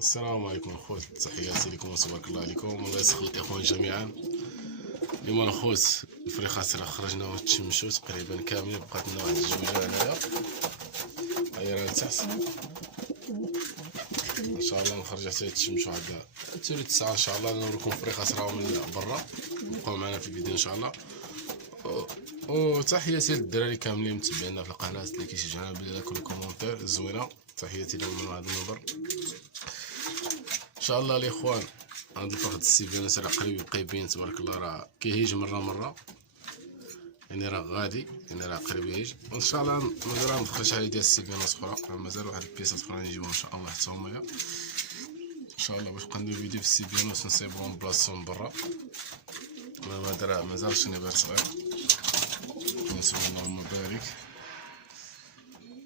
السلام عليكم الخوت، تحياتي لكم وتبارك الله عليكم. الله يسخر الاخوان جميعا. اليوم الخوت الفريخات راه خرجنا وتشمشوا تقريبا كاملين، بقات لنا واحد الجوجه هنايا هي راه لتحت. ان شاء الله نخرج حتى يتشمشوا عاد تولي 9 ان شاء الله. نوريكم فريخات راهم من برا، بقاو معنا في الفيديو ان شاء الله. وتحياتي للدراري كاملين متبعينا في القناه اللي كيشجعونا بلي كل كومونتير زوينه، تحياتي لهم من هذا المنبر ان شاء الله. الاخوان هاد الفرخ السيفيانات راه قريب يبقى يبين تبارك الله، راه كيهيج مره يعني راه غادي، يعني راه قريب يهيج وان شاء الله. مازال غندخل شحال ديال السيفيانات اخرى، مازال واحد البيسات اخرى نجيبهم ان شاء الله حتى هما ان شاء الله باش ندير فيديو في السيفيانات ونصيبهم بلاصتهم برا. مازال شنيبات صغير بسم الله اللهم بارك.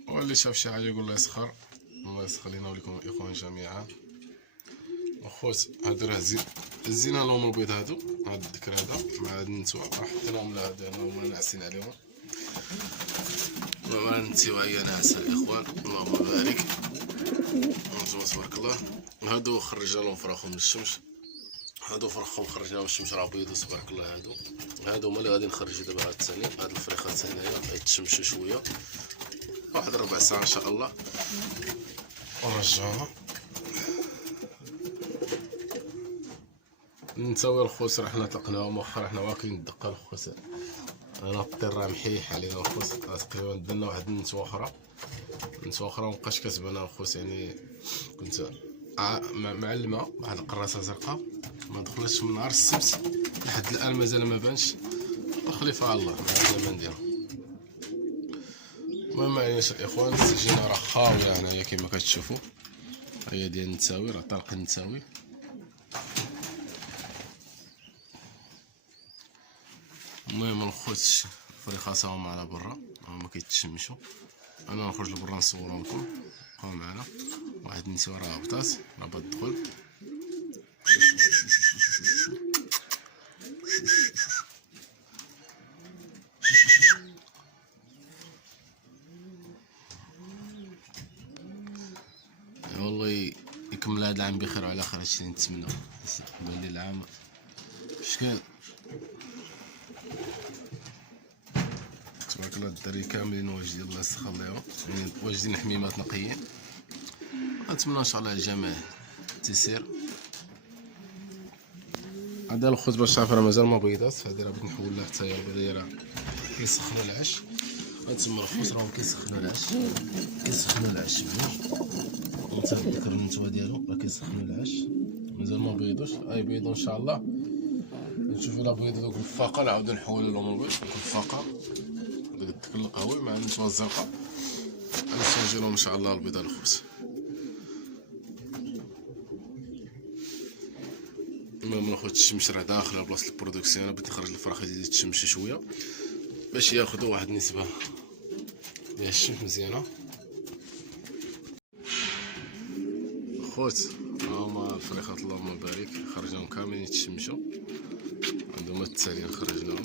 واللي شاف شي حاجه يقول الله يسخر، الله يسخر لينا ولكم الاخوان جميعا. اخوت هادو راه زينا لهم البيض، هادو هاد الذكر هذا مع هاد النتوى حطيناهم لهذا هما ناعسين عليهم. مع النتوى هي ناعسه الاخوان اللهم بارك، تبارك الله. هادو خرجنا لهم فراخهم من الشمس، هادو فرخهم خرجنا من الشمس راه بيضو تبارك الله. هادو هما اللي غادي نخرجو دابا هاد الثاني. هاد الفريخات هنايا يتشمشوا شويه واحد ربع ساعه ان شاء الله ونرجعوها. نساوي الخوت راه حنا طلقناهم واخا حنا واكلين الدقه الخوت. انا الطير راه محيح علينا الخوت، تقريبا درنا واحد النتوى اخرى مبقاش كتبان الخوت. يعني كنت معلمه واحد القراصه زرقاء ما دخلتش من نهار السبت لحد الان مازال ما بانش، وخليفه على الله ما عندنا ما نديرو. المهم معليش الاخوان، السجينه راه خاويه هنايا كما كتشوفوا، هي ديال النتاوي راه طلق النتاوي. المهم الخوت الفريخات هما على برا هما كيتشمشوا، انا نخرج لبرا نصورهم لكم. بقاو معنا واحد النتوى راه هبطات راه تدخل. والله يكمل هذا العام بخير وعلى خير، هادشي اللي نتمنى. بان لي العام شكال تبارك الله. الدراري كاملين واجدين الله يسخر ليهم، يعني واجدين حميمات نقيين. نتمنى ان شاء الله الجميع تيسير. هذا الخوت باش تعرف راه مازال ما بيضات، هذه راه بغيت نحول لها حتى هي راه كيسخنوا العش. هانتوما الخوت راهم كيسخنوا العش انت ذكر النتوى ديالو راه كيسخنوا العش، مازال ما بيضوش، يبيضوا ان شاء الله. نشوفوا الا بيضوا دوك الفاقه نعاودو نحولوا لهم البيض. دوك الفاقه داك الدكر القهوي مع النتوى الزرقاء غنسوجي لهم ان شاء الله البيضه الخوت. المهم الخوت الشمس راه داخله بلاصه البرودكسيون، بغيت نخرج الفراخ ديالي تشمشوا شويه باش ياخذوا واحد النسبه ديال الشمس مزيانه. خوت هما الفريخات اللهم بارك خرجناهم كاملين يتشمشوا، عندهم التاليين خرجناهم.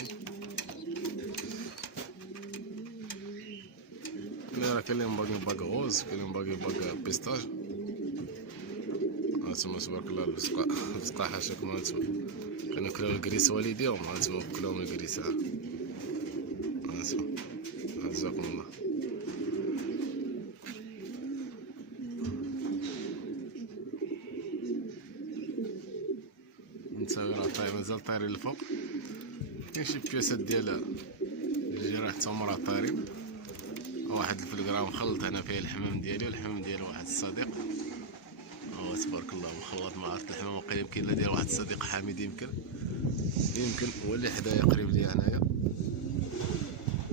راه كاين اللي باغي باك غوز، كاين اللي باغي بيستاج. هانتوما تبارك الله البزقه حاشاكم. هانتوما كناكلو الكريس والديهم، هانتوما كلهم الكريس. هانتوما جزاكم الله. نتاوي راه طاير مازال طايرين الفوق، كاين شي بياسات ديال الجراح حتى هما راه طايرين. واحد الفلقرا مخلط هنا فيه الحمام ديالي والحمام ديال واحد الصديق. تبارك الله مخلط ما عرفت الحمام وقيل يمكن لا ديال واحد الصديق حميد، يمكن هو اللي حدايا قريب ليا هنايا.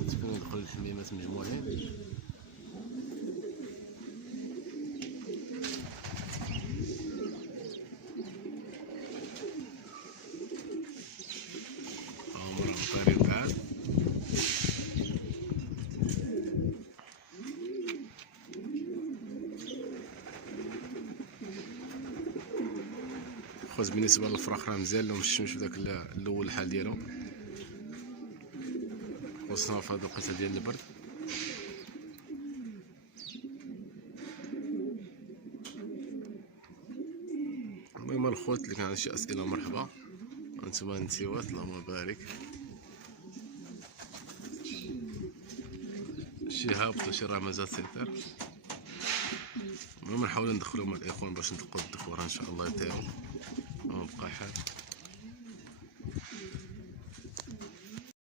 تكون يدخل الحميمات مجموعين. هما راهم طايرين بعاد. خوت بالنسبه للفراخ راه مزيان لهم الشمس في داك الاول الحال ديالهم، خصنا في هاد الوقيته ديال البرد. المهم الخوت اللي كان عنده شي اسئله مرحبا. هانتوما النسيوات اللهم بارك، شي هابط وشي راه مازال سيطر. المهم نحاولو ندخلو مع الاخوان باش نطلقو الدفورة ان شاء الله يطيرو ومبقى حال.